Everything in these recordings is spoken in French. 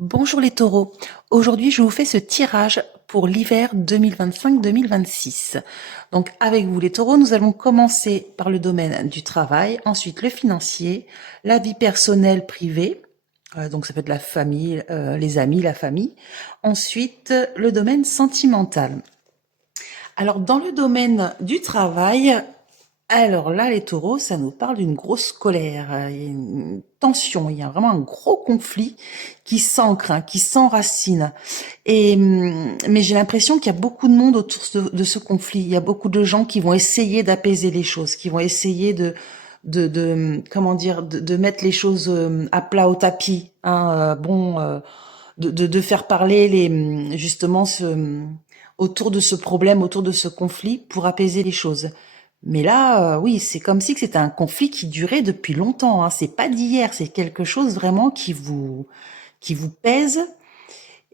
Bonjour les taureaux, aujourd'hui je vous fais ce tirage pour l'hiver 2025-2026. Donc avec vous les taureaux, nous allons commencer par le domaine du travail, ensuite le financier, la vie personnelle privée, donc ça peut être la famille, les amis, la famille. Ensuite le domaine sentimental. Alors dans le domaine du travail, alors là, les taureaux, ça nous parle d'une grosse colère, il y a une tension, il y a vraiment un gros conflit qui s'ancre, hein, qui s'enracine. Mais j'ai l'impression qu'il y a beaucoup de monde autour de ce conflit. Il y a beaucoup de gens qui vont essayer d'apaiser les choses, qui vont essayer comment dire, de mettre les choses à plat au tapis, hein, de faire parler justement autour de ce problème, autour de ce conflit pour apaiser les choses. Mais là, oui, c'est comme si que c'était un conflit qui durait depuis longtemps, hein. C'est pas d'hier, c'est quelque chose vraiment qui vous pèse.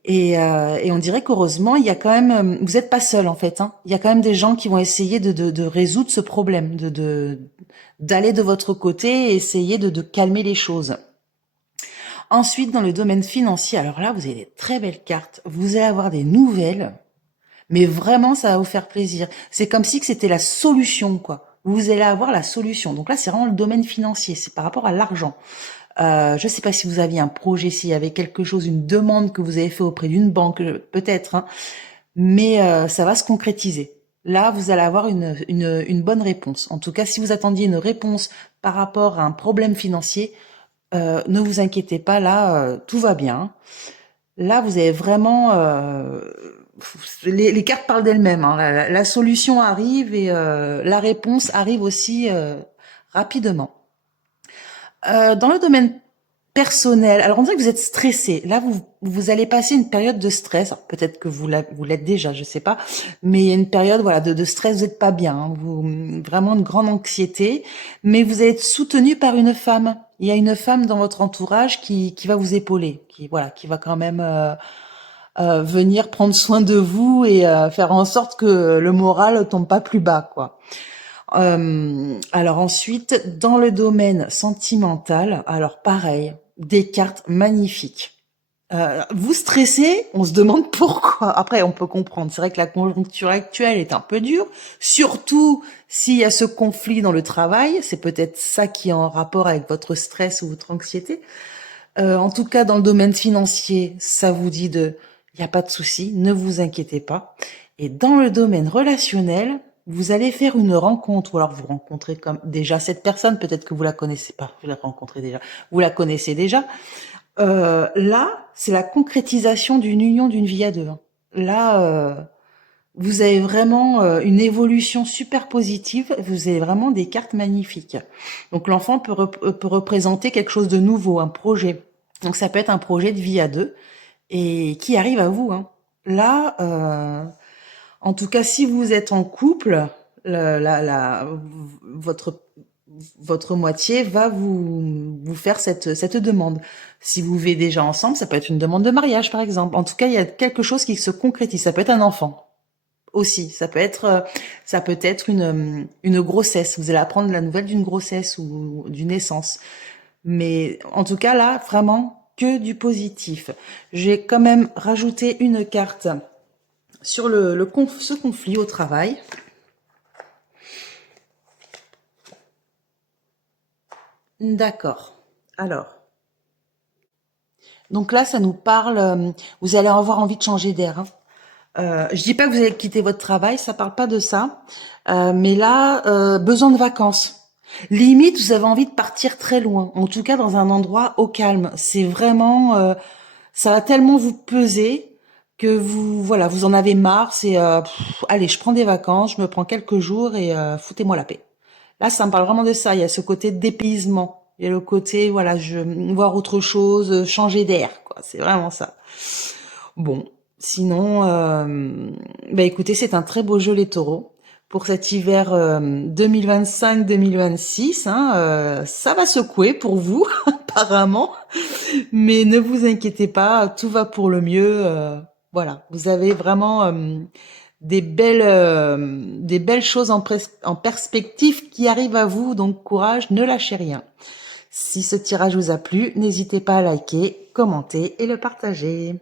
Et on dirait qu'heureusement, il y a quand même, vous n'êtes pas seul en fait, hein. Il y a quand même des gens qui vont essayer de résoudre ce problème, d'aller de votre côté et essayer de calmer les choses. Ensuite, dans le domaine financier, alors là, vous avez des très belles cartes. Vous allez avoir des nouvelles. Mais vraiment, ça va vous faire plaisir. C'est comme si que c'était la solution, quoi. Vous allez avoir la solution. Donc là, c'est vraiment le domaine financier. C'est par rapport à l'argent. Je ne sais pas si vous aviez un projet, s'il y avait quelque chose, une demande que vous avez fait auprès d'une banque, peut-être, hein, mais ça va se concrétiser. Là, vous allez avoir une bonne réponse. En tout cas, si vous attendiez une réponse par rapport à un problème financier, ne vous inquiétez pas, là, tout va bien. Là, vous avez vraiment les cartes parlent d'elles-mêmes, hein. La solution arrive et la réponse arrive aussi rapidement. Dans le domaine personnel, alors on dirait que vous êtes stressé. Là, vous allez passer une période de stress. Peut-être que vous l'êtes déjà, je sais pas, mais il y a une période voilà de stress. Vous n'êtes pas bien, hein. Vraiment une grande anxiété, mais vous allez être soutenu par une femme. Il y a une femme dans votre entourage qui va vous épauler, qui va quand même venir prendre soin de vous et faire en sorte que le moral tombe pas plus bas, quoi. Alors ensuite, dans le domaine sentimental, alors pareil, des cartes magnifiques. Vous stressez, on se demande pourquoi. Après, on peut comprendre. C'est vrai que la conjoncture actuelle est un peu dure, surtout s'il y a ce conflit dans le travail. C'est peut-être ça qui est en rapport avec votre stress ou votre anxiété. En tout cas, dans le domaine financier, ça vous dit il n'y a pas de souci, ne vous inquiétez pas. Et dans le domaine relationnel, vous allez faire une rencontre, ou alors vous rencontrez comme déjà cette personne, peut-être que vous la connaissez pas, vous la rencontrez déjà, vous la connaissez déjà. Là, c'est la concrétisation d'une union d'une vie à deux, hein. Là, vous avez vraiment une évolution super positive, vous avez vraiment des cartes magnifiques. Donc l'enfant peut représenter quelque chose de nouveau, un projet. Donc ça peut être un projet de vie à deux et qui arrive à vous, hein. Là, en tout cas, si vous êtes en couple, votre votre moitié va vous faire cette demande. Si vous vivez déjà ensemble, ça peut être une demande de mariage, par exemple. En tout cas, il y a quelque chose qui se concrétise. Ça peut être un enfant aussi. Ça peut être une grossesse. Vous allez apprendre la nouvelle d'une grossesse ou d'une naissance. Mais en tout cas, là, vraiment que du positif. J'ai quand même rajouté une carte sur ce conflit au travail. D'accord. Alors, donc là, ça nous parle. Vous allez avoir envie de changer d'air, hein. Je dis pas que vous allez quitter votre travail, ça parle pas de ça. Mais là, besoin de vacances. Limite, vous avez envie de partir très loin. En tout cas, dans un endroit au calme. C'est vraiment, ça va tellement vous peser que voilà, vous en avez marre. C'est, allez, je prends des vacances, je me prends quelques jours et foutez-moi la paix. Là, ça me parle vraiment de ça. Il y a ce côté dépaysement. Il y a le côté, voilà, je voir autre chose, changer d'air, quoi. C'est vraiment ça. Bon, sinon, bah écoutez, c'est un très beau jeu les taureaux. Pour cet hiver 2025-2026, hein, ça va secouer pour vous, apparemment. Mais ne vous inquiétez pas, tout va pour le mieux. Voilà, vous avez vraiment des belles choses en perspective qui arrivent à vous. Donc courage, ne lâchez rien. Si ce tirage vous a plu, n'hésitez pas à liker, commenter et le partager.